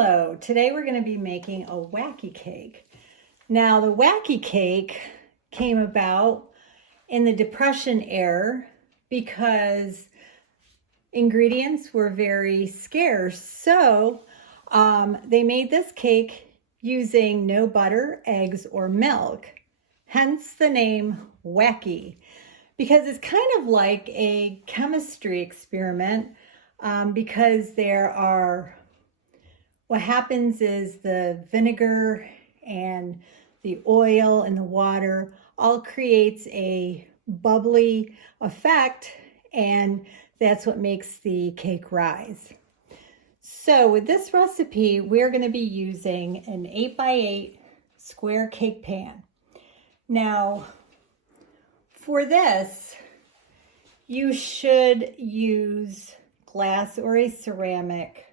Hello, today we're going to be making a wacky cake. Now the wacky cake came about in the Depression era because ingredients were very scarce. So they made this cake using no butter, eggs, or milk. Hence the name Wacky, because it's kind of like a chemistry experiment because what happens is the vinegar and the oil and the water all creates a bubbly effect, and that's what makes the cake rise. So with this recipe, we're going to be using an 8x8 square cake pan. Now, for this, you should use glass or a ceramic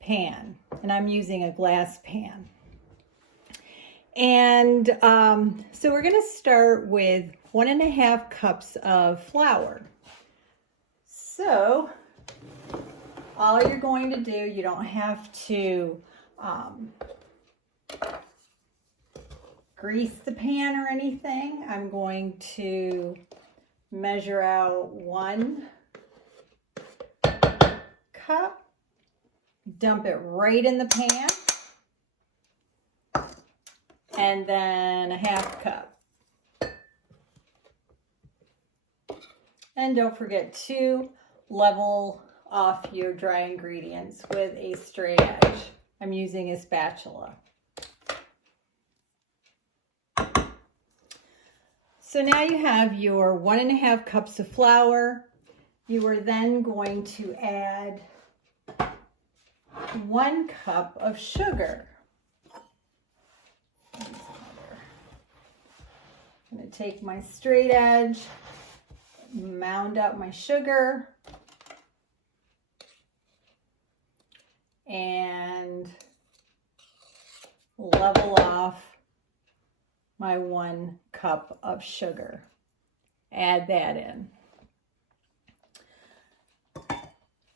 pan, and I'm using a glass pan. And so we're going to start with 1.5 cups of flour. So all you're going to do, you don't have to grease the pan or anything. I'm going to measure out 1 cup, dump it right in the pan, and then 1/2 cup. And don't forget to level off your dry ingredients with a straight edge. I'm using a spatula. So now you have your 1.5 cups of flour. You are then going to add 1 cup of sugar. I'm going to take my straight edge, mound up my sugar, and level off my 1 cup of sugar. Add that in.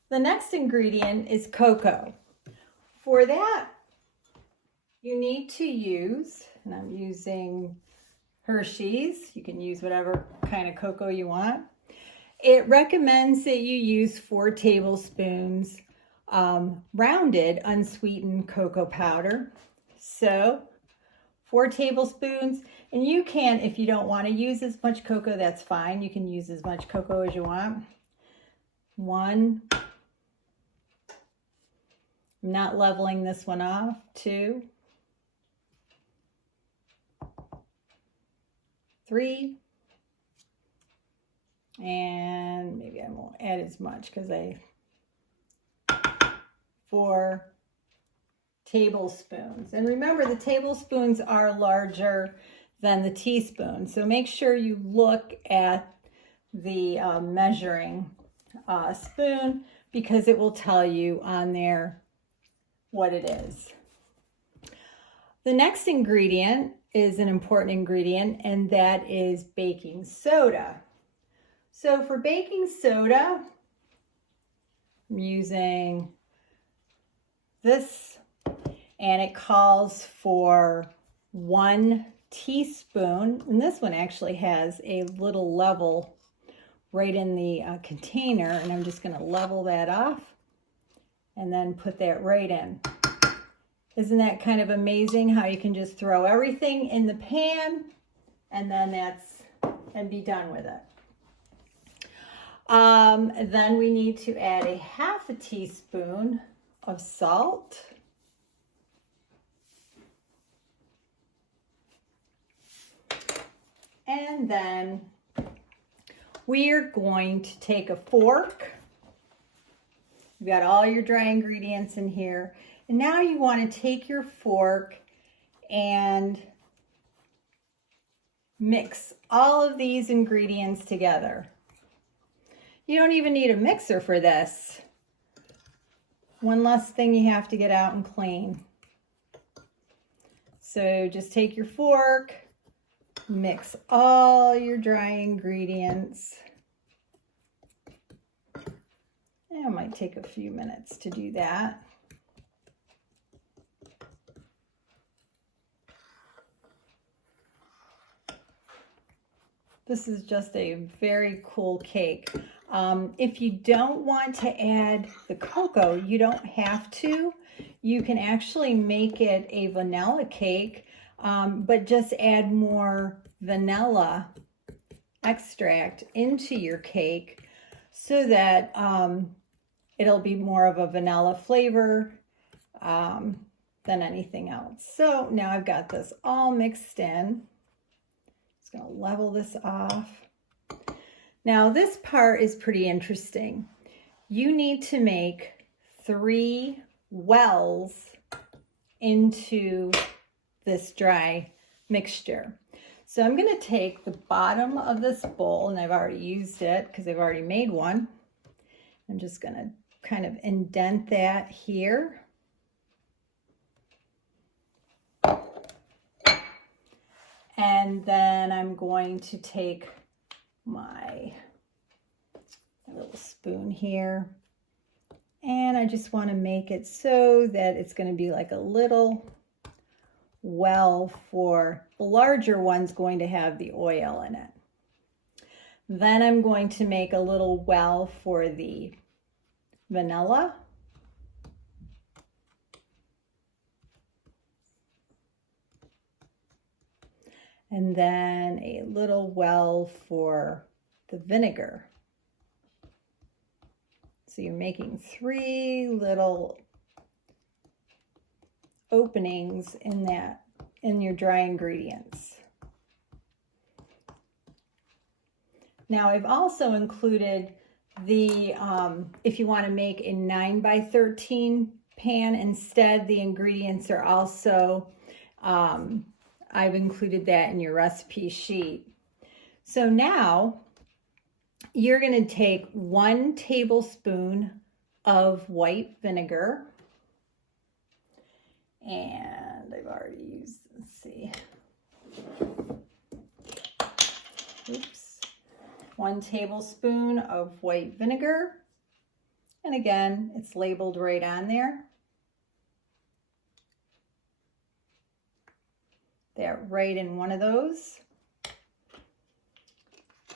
The next ingredient is cocoa. For that, you need to use, and I'm using Hershey's. You can use whatever kind of cocoa you want. It recommends that you use 4 tablespoons rounded unsweetened cocoa powder. So 4 tablespoons, and you can, if you don't want to use as much cocoa, that's fine. You can use as much cocoa as you want. 1, I'm not leveling this one off. 2, 3, and maybe I won't add as much because 4 tablespoons. And remember, the tablespoons are larger than the teaspoon, so make sure you look at the measuring spoon, because it will tell you on there what it is. The next ingredient is an important ingredient, and that is baking soda. So for baking soda, I'm using this, and it calls for 1 teaspoon, and this one actually has a little level right in the container, and I'm just going to level that off and then put that right in. Isn't that kind of amazing how you can just throw everything in the pan and then be done with it. Then we need to add 1/2 teaspoon of salt. And then we're going to take a fork. You've got all your dry ingredients in here. And now you want to take your fork and mix all of these ingredients together. You don't even need a mixer for this. One less thing you have to get out and clean. So just take your fork, mix all your dry ingredients. It might take a few minutes to do that. This is just a very cool cake. If you don't want to add the cocoa, you don't have to. You can actually make it a vanilla cake, but just add more vanilla extract into your cake so that it'll be more of a vanilla flavor than anything else. So now I've got this all mixed in. Just going to level this off. Now this part is pretty interesting. You need to make 3 wells into this dry mixture. So I'm going to take the bottom of this bowl, and I've already used it because I've already made one. I'm just going to kind of indent that here. And then I'm going to take my little spoon here, and I just want to make it so that it's going to be like a little well for the larger one's going to have the oil in it. Then I'm going to make a little well for the vanilla. And then a little well for the vinegar. So you're making 3 little openings in your dry ingredients. Now I've also included the, if you want to make a 9 by 13 pan instead, the ingredients are also, I've included that in your recipe sheet. So now you're going to take 1 tablespoon of white vinegar. And I've already used, let's see. Oops. 1 tablespoon of white vinegar. And again, it's labeled right on there. That right in one of those.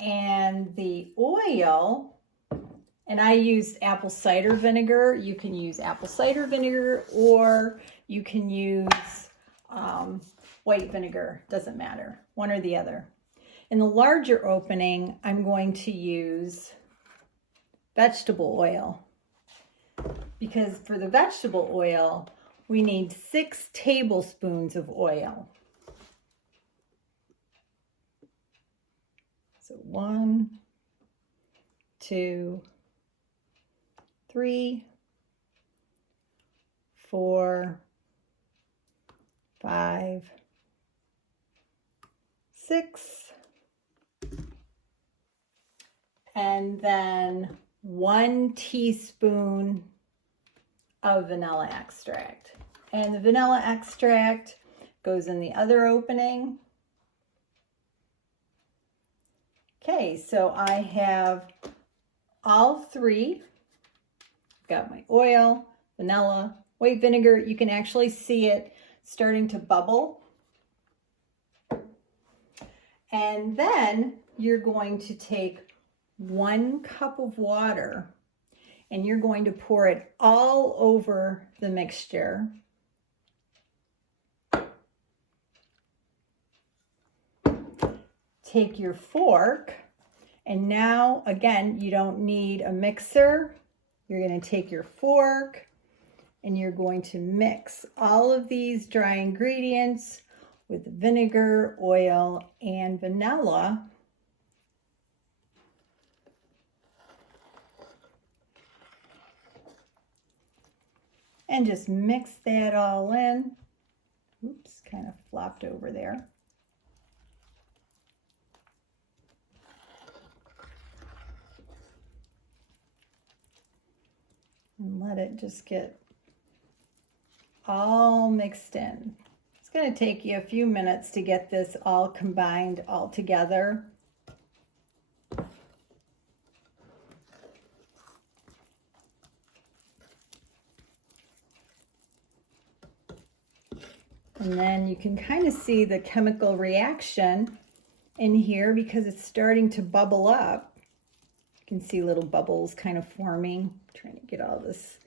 And the oil, and I used apple cider vinegar. You can use apple cider vinegar, or you can use white vinegar, doesn't matter, one or the other. In the larger opening, I'm going to use vegetable oil, because for the vegetable oil, we need 6 tablespoons of oil. So 1, 2, 3, 4, 5, 6, and then 1 teaspoon of vanilla extract. And the vanilla extract goes in the other opening. Okay, so I have all 3. Got my oil, vanilla, white vinegar. You can actually see it starting to bubble. And then you're going to take 1 cup of water and you're going to pour it all over the mixture. Take your fork, and now again, you don't need a mixer. You're going to take your fork and you're going to mix all of these dry ingredients with vinegar, oil, and vanilla. And just mix that all in. Oops, kind of flopped over there. And let it just get all mixed in. It's going to take you a few minutes to get this all combined all together. And then you can kind of see the chemical reaction in here because it's starting to bubble up. You can see little bubbles kind of forming. I'm trying to get all this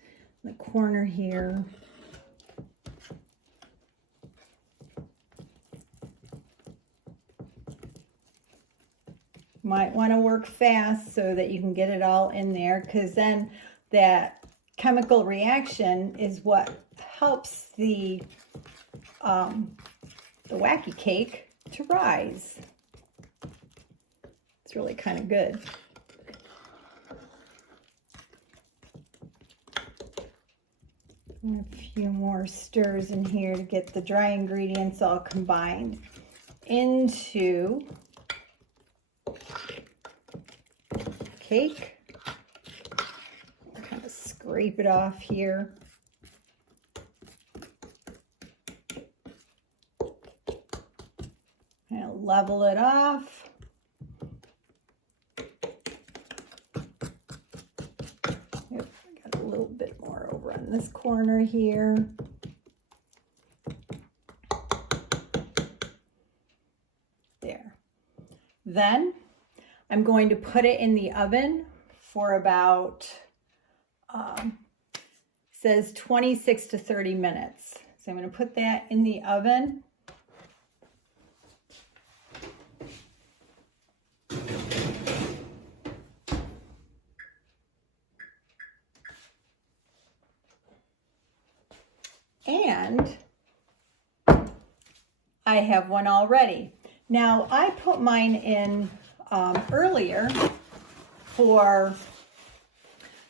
in the corner here. Might want to work fast so that you can get it all in there, because then that chemical reaction is what helps the Wacky cake to rise. It's really kind of good. And a few more stirs in here to get the dry ingredients all combined into cake. Kind of scrape it off here. Kind of level it off. Yep, I got a little bit more over on this corner here. There. Then I'm going to put it in the oven for about, says 26 to 30 minutes. So I'm going to put that in the oven. And I have one already. Now I put mine in earlier for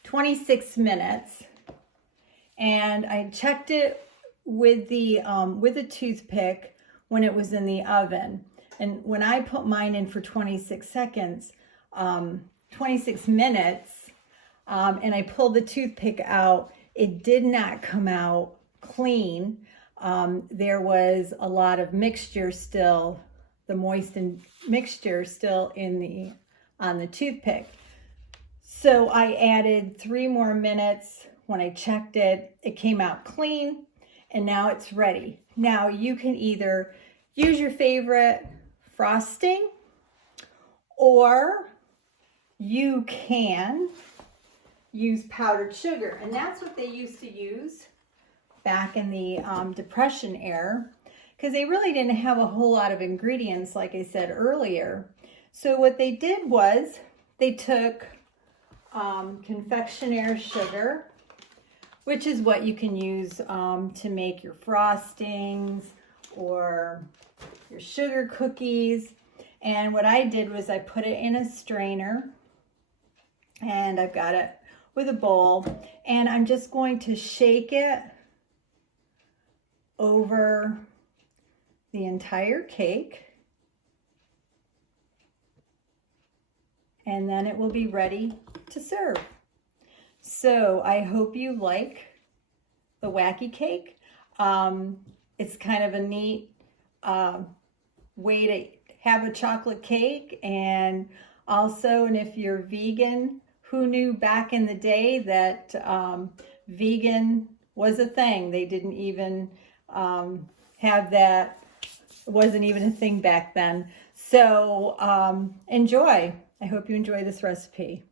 26 minutes, and I checked it with a toothpick when it was in the oven. And when I put mine in for 26 minutes, and I pulled the toothpick out, it did not come out clean. There was a lot of mixture still, the moistened mixture still on the toothpick. So I added 3 more minutes. When I checked it, it came out clean, and now it's ready. Now you can either use your favorite frosting, or you can use powdered sugar, and that's what they used to use back in the Depression era, because they really didn't have a whole lot of ingredients, like I said earlier. So what they did was they took confectioner's sugar, which is what you can use to make your frostings or your sugar cookies. And what I did was I put it in a strainer, and I've got it with a bowl, and I'm just going to shake it over the entire cake, and then it will be ready to serve. So I hope you like the Wacky cake. It's kind of a neat way to have a chocolate cake, and also, and if you're vegan, who knew back in the day that vegan was a thing? They didn't even have that. It wasn't even a thing back then. So enjoy. I hope you enjoy this recipe.